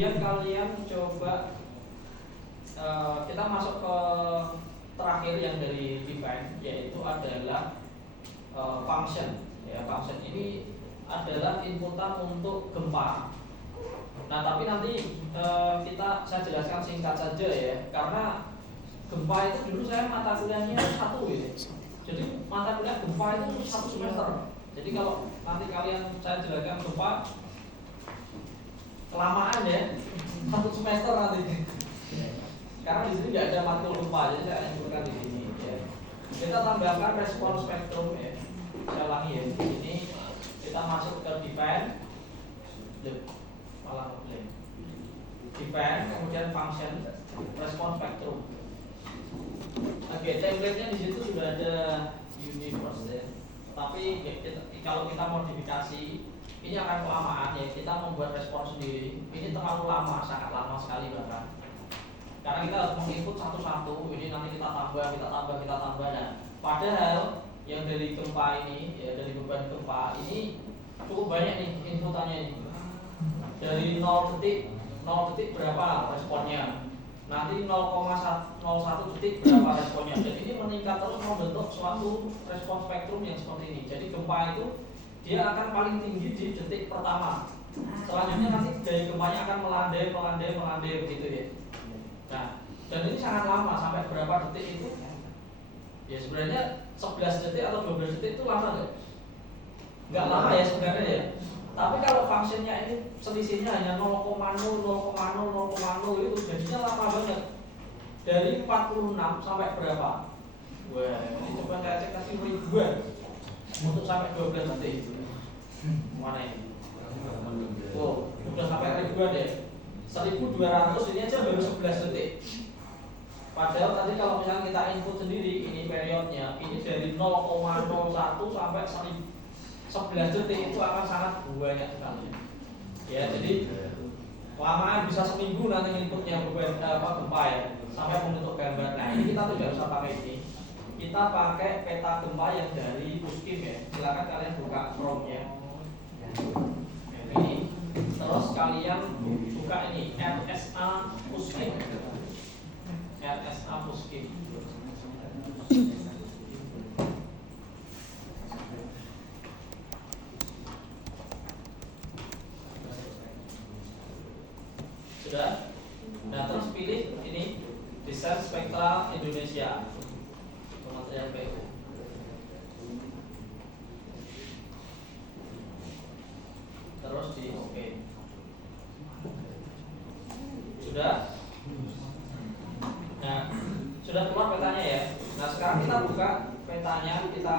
Kemudian kalian coba kita masuk ke terakhir yang dari define, yaitu adalah function. Ya, function ini adalah inputan untuk gempa. Nah, tapi nanti saya jelaskan singkat saja ya, karena gempa itu dulu saya mata kuliahnya satu gitu. Jadi mata kuliah gempa itu satu semester. Jadi kalau nanti saya jelaskan gempa kelamaan ya, satu semester nanti. Karena di sini nggak ada matkul gempa, jadi saya anjurkan di sini. Ya. Kita tambahkan respon spektrum ya. Saya ulangi ya. Di sini kita masuk ke define, malah ngeblank. Define, kemudian function, respon spektrum. Oke, template-nya di situ sudah ada universe ya. Tapi kalau kita modifikasi, ini akan kelamaan ya. Kita membuat respon sendiri. Ini terlalu lama, sangat lama sekali bahkan. Karena kita harus menginput satu-satu. Ini nanti kita tambah. Nah, padahal yang dari gempa ini, ya dari beban gempa ini cukup banyak nih inputannya ini. Dari 0 detik berapa responnya? Nanti 0,01 detik berapa responnya? Jadi ini meningkat terus membentuk suatu respon spektrum yang seperti ini. Jadi gempa itu dia akan paling tinggi di detik pertama. Selanjutnya nanti dari gempanya akan melandai begitu ya. Nah, dan ini sangat lama, sampai berapa detik itu? Ya sebenarnya 11 detik atau 12 detik itu lama nggak? Nggak lama ya sebenarnya ya. Tapi kalau fungsinya ini selisihnya hanya 0,0 itu jadinya lama banget. Dari 46 sampai berapa? Wah, ini coba saya cek kasih ribuan untuk sampai 12 detik itu. Mana ini? Oh, udah sampai ribuan ya. 1200 ini aja baru 11 detik. Padahal tadi kalau misalnya kita input sendiri, ini periodnya, ini dari 0,01 sampai 11 detik itu akan sangat banyak sekali. Ya, jadi kelamaan bisa seminggu nanti inputnya gempa ya, sampai membentuk gambar. Nah, ini kita tidak usah pakai ini. Kita pakai peta gempa yang dari Puskim ya. Silakan kalian buka Chrome-nya. Ini. Terus kalian buka ini RSA Puskim. RSA Puskim. Sudah? Nah, terus pilih ini Desain Spektra Indonesia. Kementerian PU. Terus di OK. Sudah? Nah, sudah keluar petanya ya. Nah, sekarang kita buka petanya, kita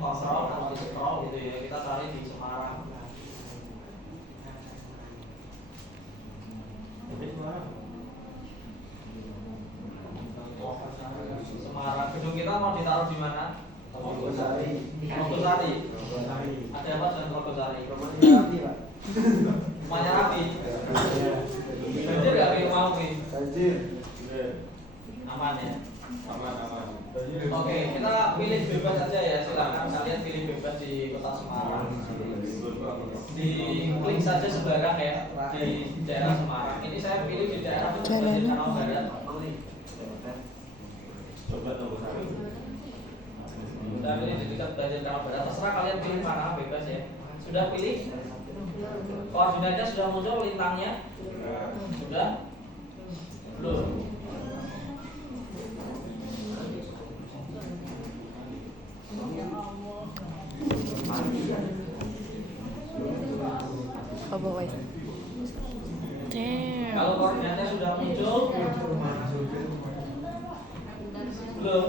kontrol atau di scroll gitu ya. Kita cari di Semarang. Semarang. Gedung kita mau ditaruh di mana? Rogosari. Rogosari. Ada apa dengan Rogosari? Rogosari, Pak. Rumahnya rapi. Banjir nggak kayak mau nih? Banjir. Aman ya. Aman. Oke, kita pilih bebas aja ya. Silakan kalian pilih bebas di Kota Semarang. Di klik saja sembarang ya di daerah Semarang. Ini saya pilih di daerah Kanal Barat. Coba Rogosari. Kita pilih di dekat Banjir Kanal Barat. Terserah kalian pilih mana, bebas ya. Sudah pilih? Koordinatnya sudah muncul lintangnya? Sudah? Belum? Kalau koordinatnya sudah muncul, belum?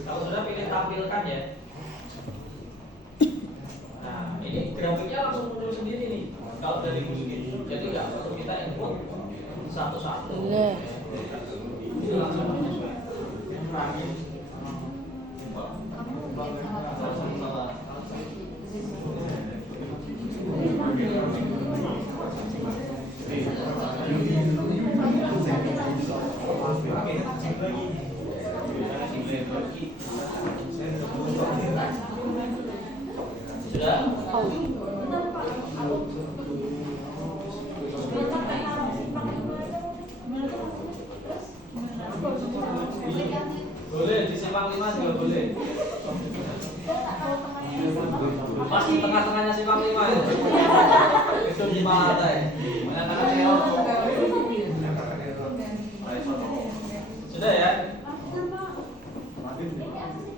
Kalau sudah pilih tampilkan ya. Nah, ini grafiknya langsung muncul sendiri nih. Kalau dari Puskim, jadi nggak perlu kita input satu-satu. Ini langsung menyesuaikan. Menyatakan error. Sudah ya?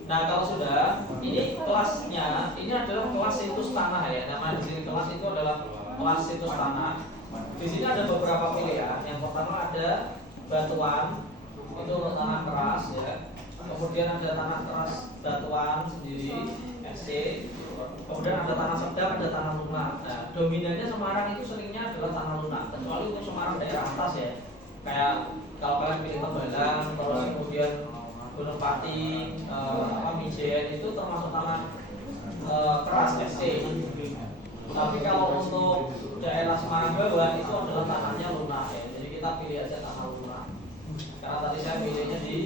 Nah kalau sudah, ini kelasnya, ini adalah kelas situs tanah ya. Nama di sini kelas itu adalah kelas situs tanah. Di sini ada beberapa pilihan. Yang pertama ada batuan, itu tanah keras ya. Kemudian ada tanah keras batuan sendiri, SC. Kemudian ada tanah sedang, ada tanah lunak. Nah, dominannya Semarang itu seringnya adalah tanah lunak, kecuali untuk Semarang daerah atas ya. Kayak kalau kalian pilih Tembalang, terus kemudian Gunung Pati, Mijen itu termasuk tanah keras SC. Tapi kalau untuk daerah Semarang bawah itu adalah tanahnya lunak ya. Jadi kita pilih aja tanah lunak. Karena tadi saya pilihnya di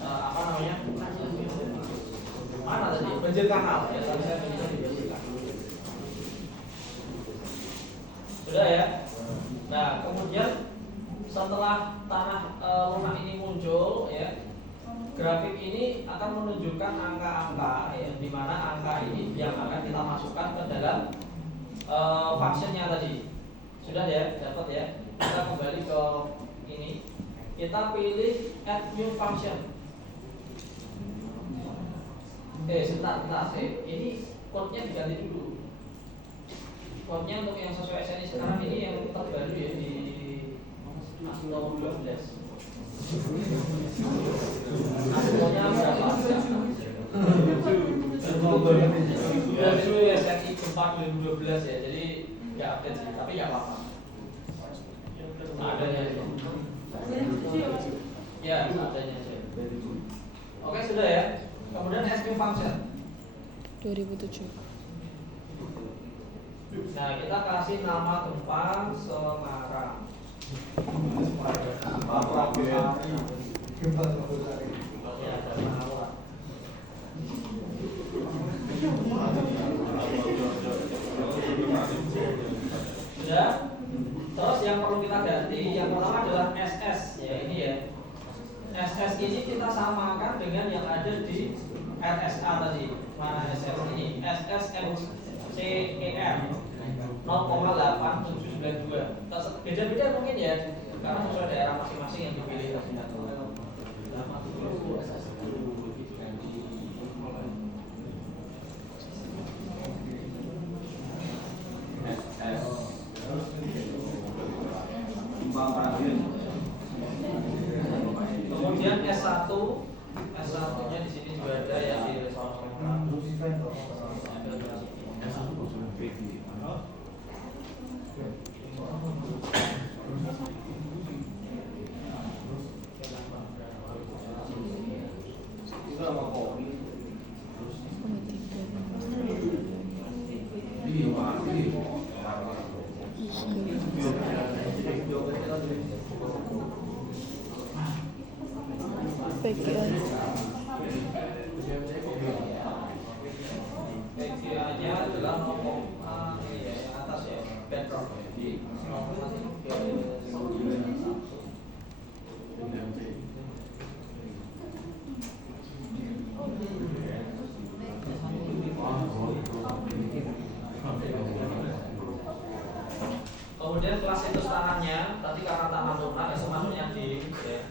apa namanya? Mana tadi? Banjir kanal ya. Tadi saya pilihnya di banjir kanal. Sudah ya. Nah kemudian setelah tanah lunak ini muncul ya, grafik ini akan menunjukkan angka-angka ya, di mana angka ini yang akan kita masukkan ke dalam functionnya tadi. Sudah ya, dapat ya. Kita kembali ke ini. Kita pilih add new function. Sebentar. Ini code-nya diganti dulu. Code-nya untuk yang sesuai SNI sekarang ini yang terbaru ya di Asto 12. Astonya berapa? Dulu ya SNI 4 2012 ya. Jadi nggak update sih, tapi nggak apa-apa. Adanya itu. Ya, adanya aja. Oke, sudah ya. Kemudian asking function 2007. Nah, kita kasih nama tempat Semarang. Ya, ada nama. Sudah. Terus yang perlu kita ganti, yang pertama adalah SS ya, ini ya. SS ini kita samakan dengan yang ada di RSA tadi. Mana SS ini? SSMCER 0,8792. Beda-beda mungkin ya, karena sesuai daerah masing-masing yang dipilih. Kemudian S1-nya di sini juga ada ya di resource. PGA-nya adalah ngomong yang atas ya, bedrock. Kemudian kelas situs tanahnya, tadi karena tanah lunak itu masuknya di ya.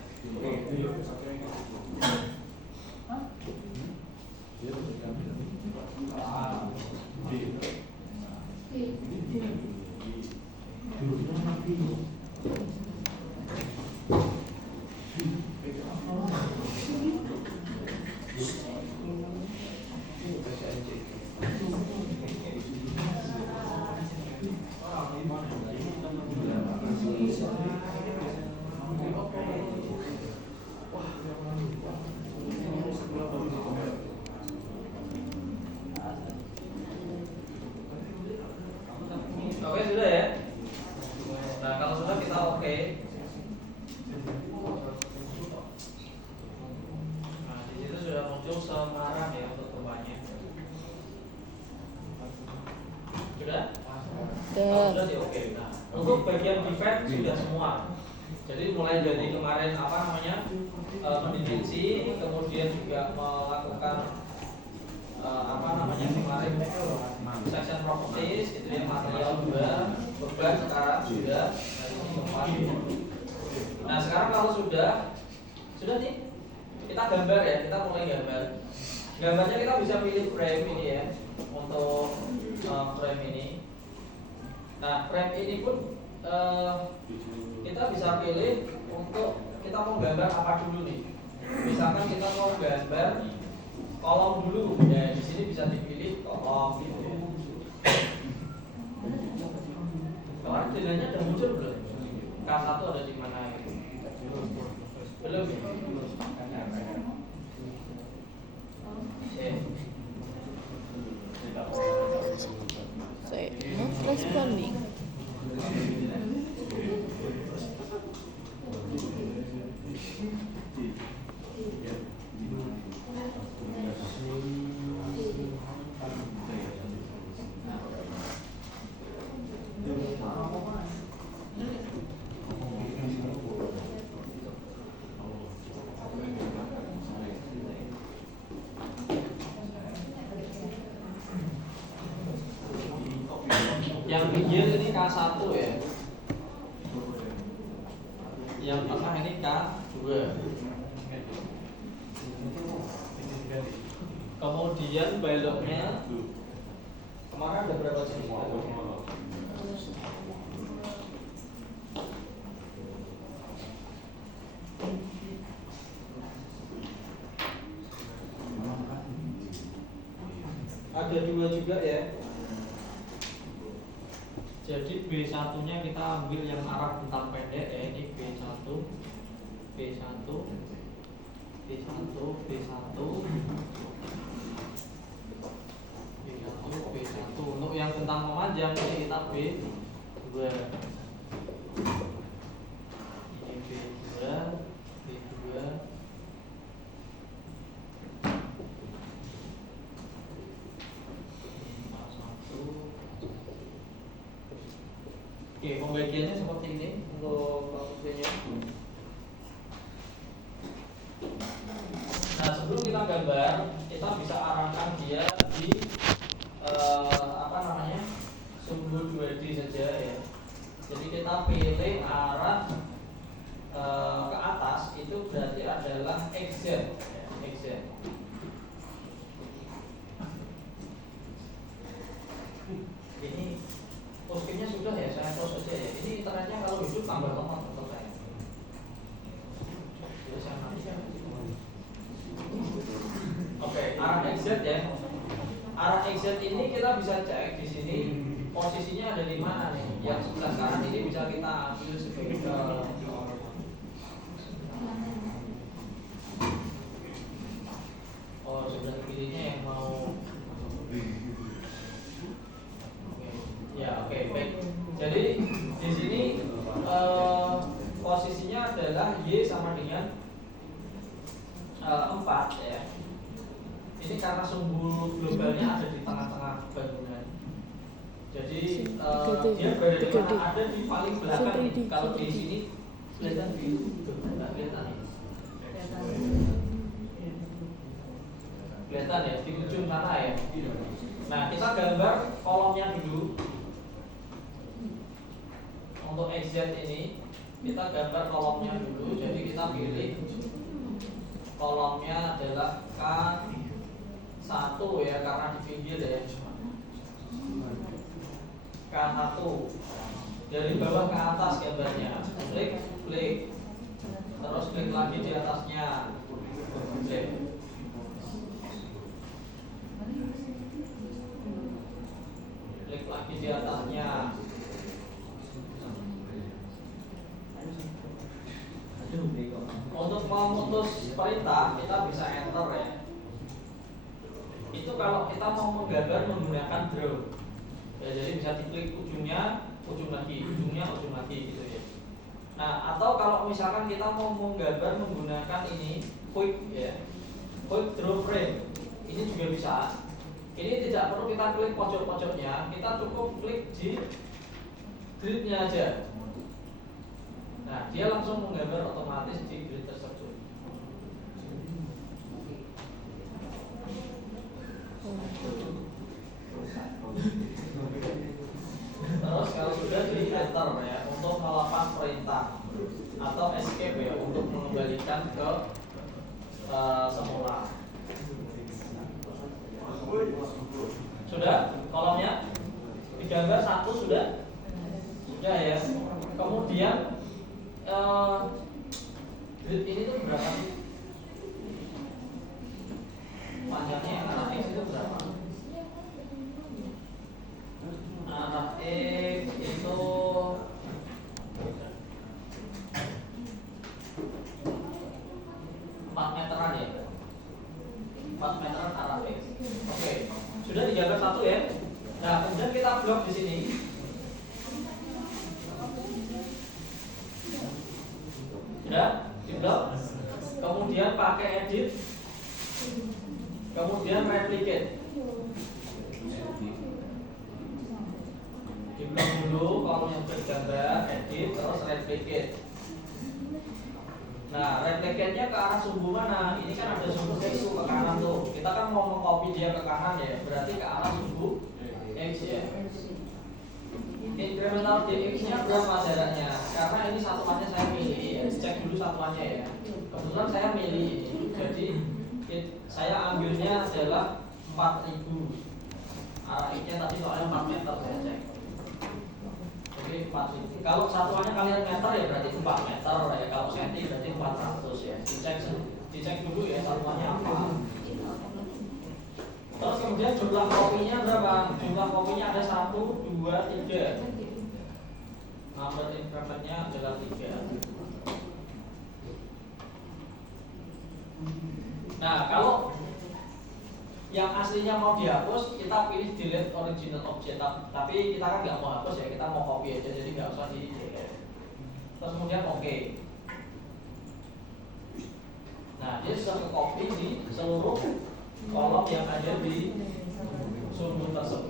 Oke, sudah ya. Nah, kalau sudah kita oke. Nah, di situ sudah muncul Semarang ya untuk rumahnya. Sudah? Sudah sih oke. Nah, untuk bagian defect sudah semua. Jadi mulai dari kemarin apa namanya mendeteksi, kemudian juga melakukan apa namanya kemarin section properties itu yang material 2, beban sekarang sudah tempat. Nah sekarang kalau sudah nih kita gambar ya, kita mulai gambar. Gambarnya kita bisa pilih frame ini ya untuk frame ini. Nah frame ini pun kita bisa pilih untuk kita mau gambar apa dulu nih. Misalkan kita mau gambar kolom dulu, ya di sini bisa dipilih kolom gitu. Kemarin desainnya udah muncul belum? K1 ada di mana gitu? Belum ya? Say not responding. Yang pinggir ini K1 ya. Yang tengah ini K2. Kemudian baloknya kemarin ada berapa sih? Ada 2 juga ya. Jadi B1 nya kita ambil yang arah bentang pendek ya, ini B1 B1 B1 B1 B1 untuk yang bentang memanjang ini kita B2 ini B2 B2 Oke, pembagiannya seperti ini untuk konstruksinya. Nah, sebelum kita gambar, kita bisa arahkan dia di sumbu 2D saja ya. Jadi kita pilih arah ke atas itu berarti adalah XZ, ya, XZ. Ini postingnya sudah ya, saya close aja ya. Ini internetnya kalau hidup tambah lemot untuk saya. Jadi saya matikan. Oke, arah exit ya. Arah exit ini kita bisa cek di sini posisinya ada di mana nih. Yang sebelah kanan ini bisa kita ambil sebagai sebelah kirinya yang mau. Ya, oke, baik. Jadi di sini posisinya adalah Y sama dengan 4 ya. Ini karena sumbu globalnya ada di tengah-tengah bangunan. Jadi dia berada di mana? Ada di paling belakang nih. Kalau di sini kelihatan nggak kelihatan nih. Kelihatan ya di ujung sana ya. Nah kita gambar kolomnya dulu. Untuk XZ ini kita gambar kolomnya dulu. Jadi kita pilih kolomnya adalah K1 ya karena di pinggir ya. K1 dari bawah ke atas gambarnya. Klik, terus klik lagi di atasnya. Klik. Klik lagi di atasnya. Untuk memutus perintah kita bisa enter ya. Itu kalau kita mau menggambar menggunakan draw. Ya, jadi bisa diklik ujungnya, ujung lagi, ujungnya, ujung lagi gitu ya. Nah, atau kalau misalkan kita mau menggambar menggunakan ini quick ya. Quick draw frame. Ini juga bisa. Ini tidak perlu kita klik pojok-pojoknya, kita cukup klik di gridnya aja. Nah, dia langsung menggambar otomatis di grid tersebut. Terus kalau sudah di enter ya untuk melakukan perintah atau escape ya untuk mengembalikan ke semula. Sudah kolomnya digambar satu sudah ya. Kemudian grid ini tuh berapa sih? Panjangnya arah X itu berapa? Arah X itu 4 meteran ya. 4 meteran arah X. Oke, sudah digambar satu ya. Nah, kemudian kita blok di sini. Sudah diblok. Kemudian pakai edit. Kemudian replicate. Diblok dulu kalau yang bergambar, edit, terus replicate. Nah, replicate-nya ke arah sumbu mana? Ini kan ada sumbu X ke kanan tuh. Kita kan mau mengcopy dia ke kanan ya, berarti ke arah sumbu X ya. Incremental dx-nya berapa jaraknya? Karena ini satuannya saya milih ya. Cek dulu satuannya ya. Kebetulan saya milih ini. Jadi saya ambilnya adalah 4000. Arah X-nya tadi soalnya 4 meter saya cek. Jadi 4000. Kalau satuannya kalian meter ya berarti 4 meter ya. Kalau senti berarti 400 ya. Dicek dulu ya satuannya apa. Terus kemudian jumlah kopinya berapa? Jumlah kopinya ada 1, 2, 3. Number incrementnya adalah 3. Nah, kalau yang aslinya mau dihapus, kita pilih delete original object. Tapi kita kan nggak mau hapus ya, kita mau copy aja, jadi nggak usah di delete. Terus kemudian oke. Nah, dia sudah ke copy di seluruh kolom yang ada di sumbu tersebut.